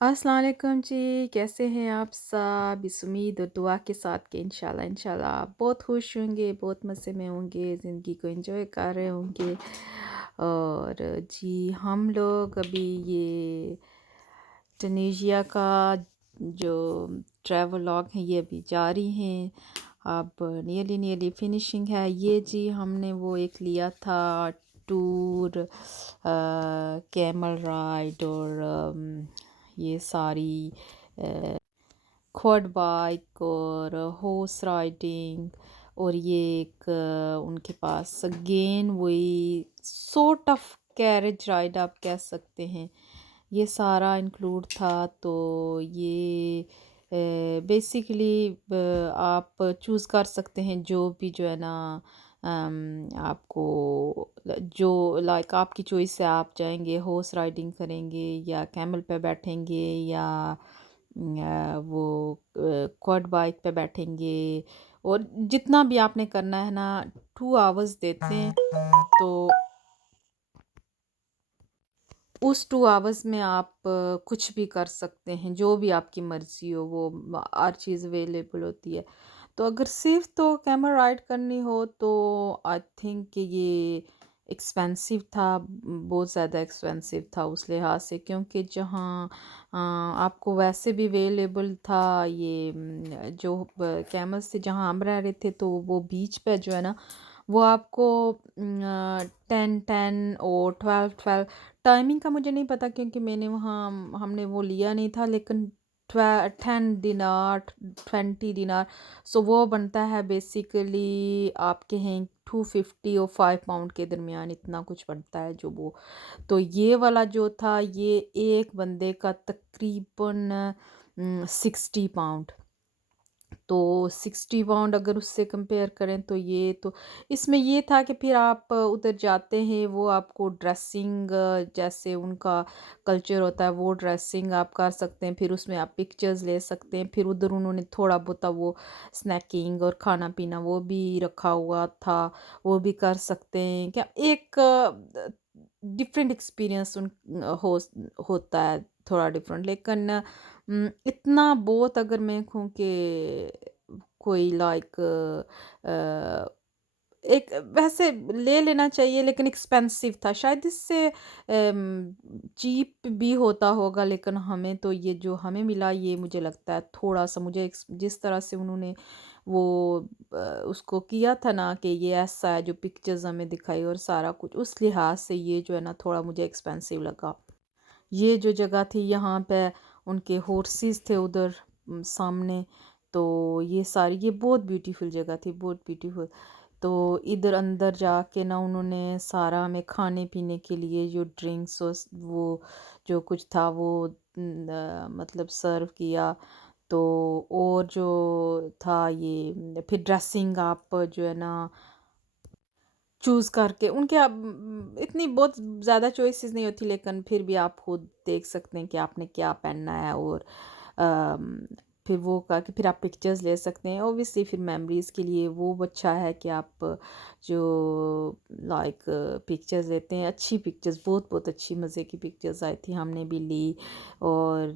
अस्सलाम वालेकुम जी, कैसे हैं आप सब? इस उम्मीद और दुआ के साथ कि इंशाल्लाह इंशाल्लाह आप बहुत खुश होंगे, बहुत मज़े में होंगे, ज़िंदगी को एंजॉय कर रहे होंगे। और जी हम लोग अभी ये टुनीशिया का जो ट्रैवलॉग है ये अभी जारी हैं। अब नियरली नियरली फिनिशिंग है। ये जी हमने वो एक लिया था टूर, कैमल राइड और ये सारी क्वाड बाइक और हॉर्स राइडिंग। और ये एक उनके पास अगेन वही सॉर्ट ऑफ कैरेज राइड आप कह सकते हैं। ये सारा इंक्लूड था। तो ये बेसिकली आप चूज़ कर सकते हैं जो भी जो है ना, आपको जो लाइक आपकी चॉइस से आप जाएंगे, हॉर्स राइडिंग करेंगे या कैमल पे बैठेंगे या वो क्वाड बाइक पे बैठेंगे। और जितना भी आपने करना है ना, 2 आवर्स देते हैं। तो उस 2 आवर्स में आप कुछ भी कर सकते हैं, जो भी आपकी मर्ज़ी हो वो हर चीज़ अवेलेबल होती है। तो अगर सिर्फ तो कैमल राइड करनी हो तो आई थिंक कि ये एक्सपेंसिव था, बहुत ज़्यादा एक्सपेंसिव था उस लिहाज से, क्योंकि जहाँ आपको वैसे भी अवेलेबल था ये जो कैमल्स थे जहाँ हम रह रहे थे, तो वो बीच पे जो है ना वो आपको 10-10 और 12-12। टाइमिंग का मुझे नहीं पता क्योंकि मैंने वहाँ हमने वो लिया नहीं था, लेकिन 10 दिनार 20 दिनार, सो वो बनता है बेसिकली आपके हैं 250 और 5 पाउंड के दरमियान, इतना कुछ बनता है जो वो। तो ये वाला जो था ये एक बंदे का तकरीबन 60 पाउंड। तो 60 पाउंड अगर उससे कंपेयर करें तो ये तो इसमें ये था कि फिर आप उधर जाते हैं, वो आपको ड्रेसिंग जैसे उनका कल्चर होता है वो ड्रेसिंग आप कर सकते हैं, फिर उसमें आप पिक्चर्स ले सकते हैं। फिर उधर उन्होंने थोड़ा बहुत वो स्नैकिंग और खाना पीना वो भी रखा हुआ था, वो भी कर सकते हैं। क्या एक डिफरेंट एक्सपीरियंस होता है, थोड़ा डिफरेंट, लेकिन इतना बहुत अगर मैं कहूँ कि कोई लाइक एक वैसे ले लेना चाहिए, लेकिन एक्सपेंसिव था शायद इससे चीप भी होता होगा, लेकिन हमें तो ये जो हमें मिला ये मुझे लगता है थोड़ा सा मुझे जिस तरह से उन्होंने वो उसको किया था ना कि ये ऐसा है जो पिक्चर्स हमें दिखाई और सारा कुछ, उस लिहाज से ये जो है ना थोड़ा मुझे एक्सपेंसिव लगा। ये जो जगह थी यहाँ पे उनके हॉर्सेस थे उधर सामने। तो ये सारी ये बहुत ब्यूटीफुल जगह थी, बहुत ब्यूटीफुल। तो इधर अंदर जाके ना उन्होंने सारा हमें खाने पीने के लिए जो ड्रिंक्स वो जो कुछ था वो मतलब सर्व किया। तो और जो था ये फिर ड्रेसिंग आप जो है ना चूज़ करके उनके इतनी बहुत ज़्यादा चॉइसेस नहीं होती, लेकिन फिर भी आप खुद देख सकते हैं कि आपने क्या पहनना है। और अम, फिर वो करके फिर आप पिक्चर्स ले सकते हैं। ऑब्वियसली फिर मेमोरीज़ के लिए वो अच्छा है कि आप जो लाइक पिक्चर्स लेते हैं, अच्छी पिक्चर्स, बहुत बहुत अच्छी मज़े की पिक्चर्स आई थी, हमने भी ली। और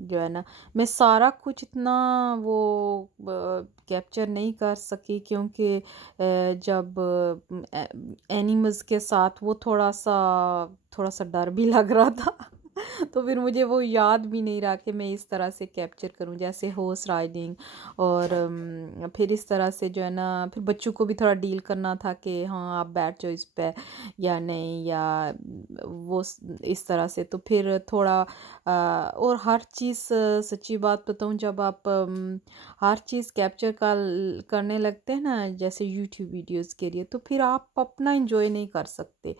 जो है ना मैं सारा कुछ इतना वो कैप्चर नहीं कर सकी, क्योंकि जब एनिमल्स के साथ वो थोड़ा सा डर भी लग रहा था। तो फिर मुझे वो याद भी नहीं रहा कि मैं इस तरह से कैप्चर करूं, जैसे हॉर्स राइडिंग। और फिर इस तरह से जो है ना फिर बच्चों को भी थोड़ा डील करना था कि हाँ आप बैठ जाओ इस पे या नहीं, या इस तरह से। तो फिर थोड़ा और हर चीज़ सच्ची बात बताऊं, जब आप हर चीज़ कैप्चर करने लगते हैं ना जैसे यूट्यूब वीडियोस के लिए, तो फिर आप अपना एंजॉय नहीं कर सकते।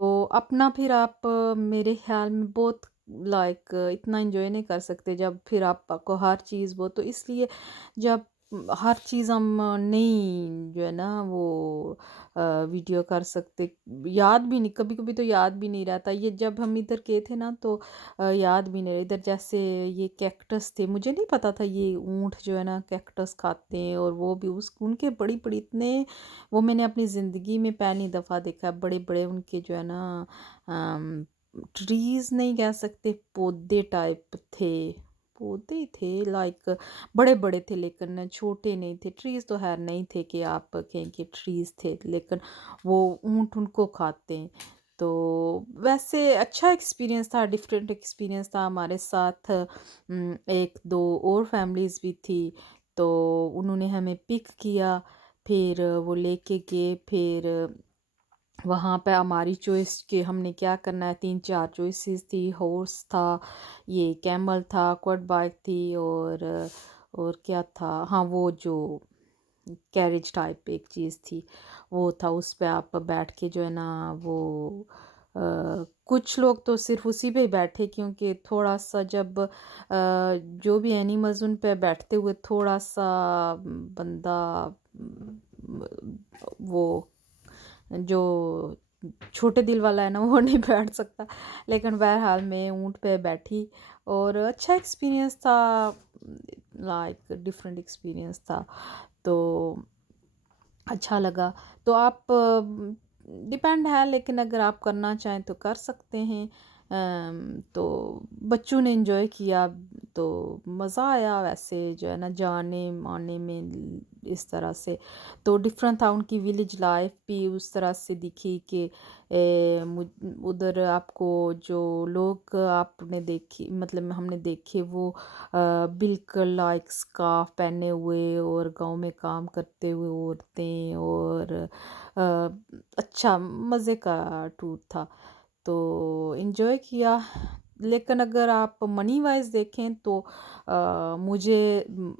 तो अपना फिर आप मेरे ख्याल में बहुत लाइक इतना एंजॉय नहीं कर सकते जब फिर आपको हर चीज़ वो, तो इसलिए जब हर चीज़ हम नहीं जो है ना वो वीडियो कर सकते, याद भी नहीं, कभी कभी तो याद भी नहीं रहता। ये जब हम इधर गए थे ना तो याद भी नहीं रहा। इधर जैसे ये कैक्टस थे, मुझे नहीं पता था ये ऊँट जो है ना कैक्टस खाते हैं, और वो भी उस उनके बड़ी बड़ी इतने, वो मैंने अपनी ज़िंदगी में पहली दफ़ा देखा है, बड़े बड़े उनके जो है ना ट्रीज़ नहीं कह सकते, पौधे टाइप थे। पौधे ही थे, लाइक बड़े-बड़े थे लेकिन छोटे नहीं थे। ट्रीज़ तो ख़ैर नहीं थे कि आप कहें कि ट्रीज़ थे, लेकिन वो ऊँट उनको खाते हैं। तो वैसे अच्छा एक्सपीरियंस था, डिफरेंट एक्सपीरियंस था। हमारे साथ 1-2 और फैमिलीज़ भी थी, तो उन्होंने हमें पिक किया, फिर वो लेके गए। फिर वहाँ पे हमारी चॉइस कि हमने क्या करना है, 3-4 चॉइसेस थी। हॉर्स था, ये कैमल था, क्वाड बाइक थी, और क्या था, हाँ, वो जो कैरेज टाइप एक चीज़ थी, वो था। उस पे आप बैठ के जो है ना वो कुछ लोग तो सिर्फ उसी पे ही बैठे, क्योंकि थोड़ा सा जब जो भी एनिमल्स उन पे बैठते हुए थोड़ा सा बंदा वो जो छोटे दिल वाला है ना वो नहीं बैठ सकता। लेकिन बहरहाल मैं ऊँट पे बैठी, और अच्छा एक्सपीरियंस था, लाइक डिफरेंट एक्सपीरियंस था। तो अच्छा लगा। तो आप डिपेंड है, लेकिन अगर आप करना चाहें तो कर सकते हैं। तो बच्चों ने एंजॉय किया, तो मज़ा आया वैसे जो है ना जाने आने में इस तरह से। तो डिफरेंट था, उनकी विलेज लाइफ भी उस तरह से दिखी कि उधर आपको जो लोग आपने देखी, मतलब हमने देखे, वो बिल्कुल लाइक स्कार्फ पहने हुए और गांव में काम करते हुए औरतें, और अच्छा मज़े का टूर था। तो इन्जॉय किया। लेकिन अगर आप मनी वाइज देखें तो मुझे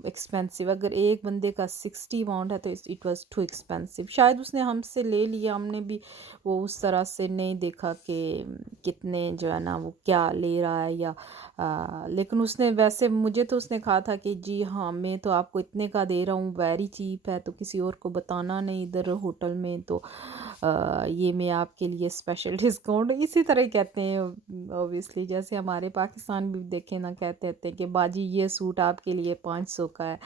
एक्सपेंसिव, अगर एक बंदे का 60 पाउंड है तो इट वाज टू एक्सपेंसिव। शायद उसने हमसे ले लिया, हमने भी वो उस तरह से नहीं देखा कि कितने जो है ना वो क्या ले रहा है, या लेकिन उसने वैसे मुझे तो उसने कहा था कि जी हाँ, मैं तो आपको इतने का दे रहा हूँ, वेरी चीप है, तो किसी और को बताना नहीं इधर होटल में, तो ये मैं आपके लिए स्पेशल डिस्काउंट, इसी तरह ही कहते हैं ऑब्वियसली। जैसे हमारे पाकिस्तान भी देखें ना, कहते हैं कि बाजी ये सूट आपके लिए 500 का है,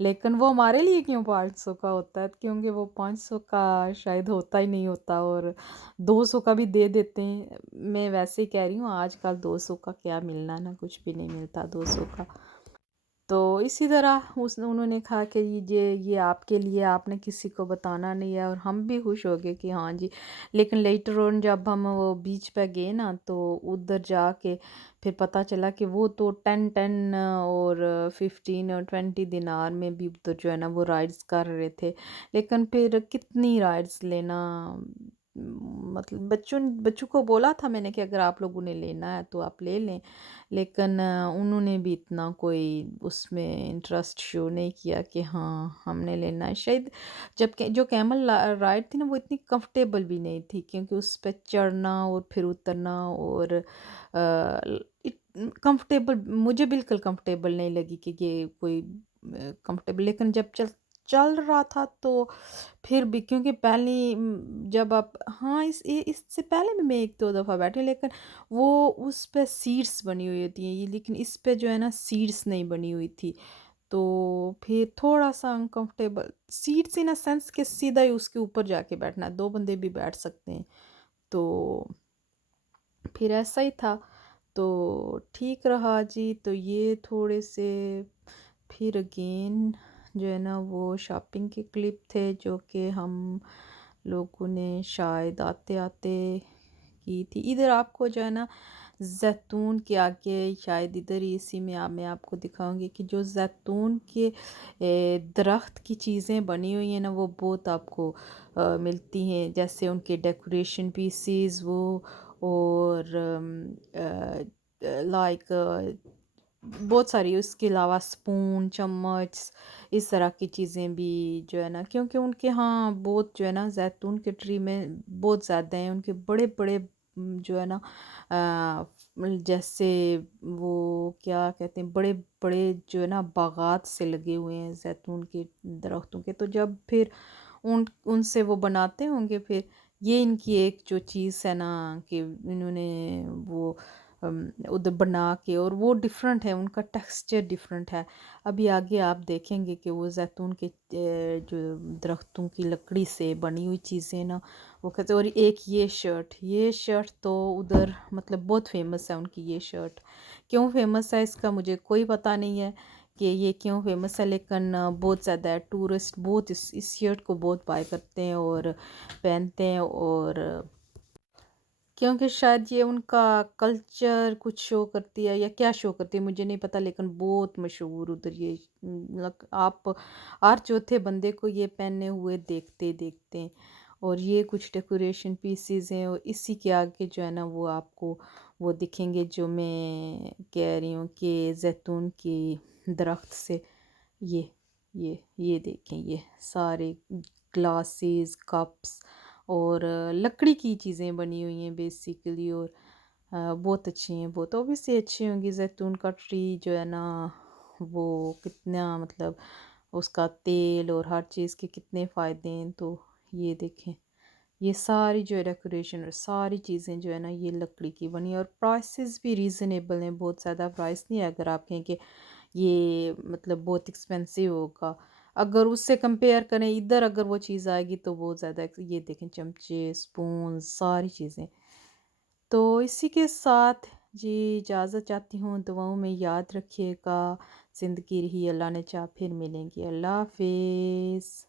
लेकिन वो हमारे लिए क्यों 500 का होता है, क्योंकि वो 500 का शायद होता ही नहीं होता, और 200 का भी दे देते हैं। मैं वैसे ही कह रही हूँ, आजकल 200 का क्या मिलना ना, कुछ भी नहीं मिलता 200 का। तो इसी तरह उसने उन्होंने कहा कि ये आपके लिए, आपने किसी को बताना नहीं है, और हम भी खुश हो गए कि हाँ जी। लेकिन लेटर ऑन जब हम वो बीच पे गए ना, तो उधर जाके फिर पता चला कि वो तो 10-10 और 15 और 20 दिनार में भी उधर जो है ना वो राइड्स कर रहे थे। लेकिन फिर कितनी राइड्स लेना, मतलब बच्चों को बोला था मैंने कि अगर आप लोगों ने लेना है तो आप ले लें, लेकिन उन्होंने भी इतना कोई उसमें इंटरेस्ट शो नहीं किया कि हाँ हमने लेना है। शायद जब जो कैमल राइड थी ना, वो इतनी कंफर्टेबल भी नहीं थी, क्योंकि उस पर चढ़ना और फिर उतरना, और कंफर्टेबल मुझे बिल्कुल कंफर्टेबल नहीं लगी कि ये कोई कंफर्टेबल। लेकिन जब चल चल रहा था तो फिर भी, क्योंकि पहली जब आप, हाँ, इससे पहले भी मैं 1-2 दफ़ा बैठी, लेकिन वो उस पे सीट्स बनी हुई होती हैं, ये लेकिन इस पे जो है ना सीट्स नहीं बनी हुई थी। तो फिर थोड़ा सा uncomfortable, seats in a sense कि सीधा ही उसके ऊपर जाके बैठना है, 2 बंदे भी बैठ सकते हैं। तो फिर ऐसा ही था, तो ठीक रहा जी। तो ये थोड़े से फिर अगेन जो है ना वो शॉपिंग के क्लिप थे, जो कि हम लोगों ने शायद आते आते की थी। इधर आपको जो है ना जैतून के आगे, शायद इधर ही इसी में मैं आपको दिखाऊंगी कि जो जैतून के दरख्त की चीज़ें बनी हुई हैं ना, वो बहुत आपको मिलती हैं। जैसे उनके डेकोरेशन पीसीज वो, और लाइक बहुत सारी, उसके अलावा स्पून, चम्मच, इस तरह की चीज़ें भी जो है ना, क्योंकि उनके यहाँ बहुत जो है ना जैतून के ट्री में बहुत ज़्यादा हैं, उनके बड़े बड़े जो है ना जैसे वो क्या कहते हैं, बड़े बड़े जो है ना बागात से लगे हुए हैं जैतून के दरख्तों के। तो जब फिर उनसे वो बनाते होंगे, फिर ये इनकी एक जो चीज़ है ना कि इन्होंने वो उधर बना के, और वो डिफरेंट है, उनका टेक्सचर डिफरेंट है। अभी आगे आप देखेंगे कि वो जैतून के जो दरख्तों की लकड़ी से बनी हुई चीज़ें ना, वो कहते हैं। और एक ये शर्ट तो उधर मतलब बहुत फेमस है उनकी ये शर्ट। क्यों फेमस है इसका मुझे कोई पता नहीं है कि ये क्यों फेमस है, लेकिन बहुत ज़्यादा है, टूरिस्ट बहुत इस शर्ट को बहुत बाय करते हैं और पहनते हैं। और क्योंकि शायद ये उनका कल्चर कुछ शो करती है या क्या शो करती है मुझे नहीं पता, लेकिन बहुत मशहूर उधर ये आप हर चौथे बंदे को ये पहने हुए देखते देखते हैं। और ये कुछ डेकोरेशन पीसीज हैं, और इसी के आगे जो है ना वो आपको वो दिखेंगे जो मैं कह रही हूँ कि जैतून की दरख्त से ये ये देखें, ये सारे ग्लासेस कप्स और लकड़ी की चीज़ें बनी हुई हैं बेसिकली। और बहुत अच्छी हैं, बहुत ओबियसली अच्छी होंगी। जैतून का ट्री जो है ना वो कितना मतलब उसका तेल और हर चीज़ के कितने फ़ायदे हैं। तो ये देखें, ये सारी जो है डेकोरेशन और सारी चीज़ें जो है ना ये लकड़ी की बनी है, और प्राइसेस भी रीज़नेबल हैं, बहुत ज़्यादा प्राइस नहीं है। अगर आप कहें कि ये मतलब बहुत एक्सपेंसिव होगा, अगर उससे कंपेयर करें इधर अगर वो चीज़ आएगी तो बहुत ज़्यादा ये देखें चमचे स्पून सारी चीज़ें। तो इसी के साथ जी इजाज़त चाहती हूँ, दुआओं में याद रखिएगा। ज़िंदगी रही अल्लाह ने चाहा फिर मिलेंगे। अल्लाह हाफिज़।